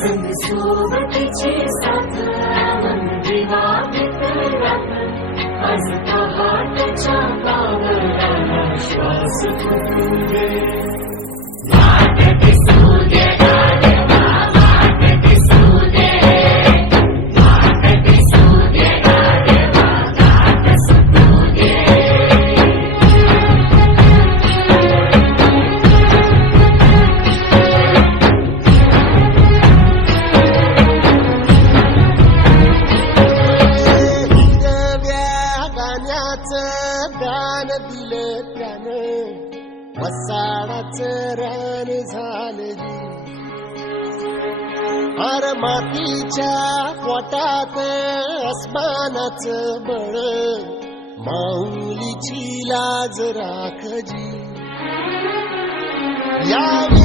संग सोबतीची साथ आनंदीवा मित्रात आज पहाटच्या पावलाला श्वास फुटू दे. वाट दिसू दे गाढवा, वाट दिसू दे, वाट दिसू दे गाढवा, गाठ सुटू दे. दान दिलं त्यानं वसाडाचं रान झालं जी. अर मातीच्या पोटात अस्मानाचं बळ, माऊलीची लाज राखजी. या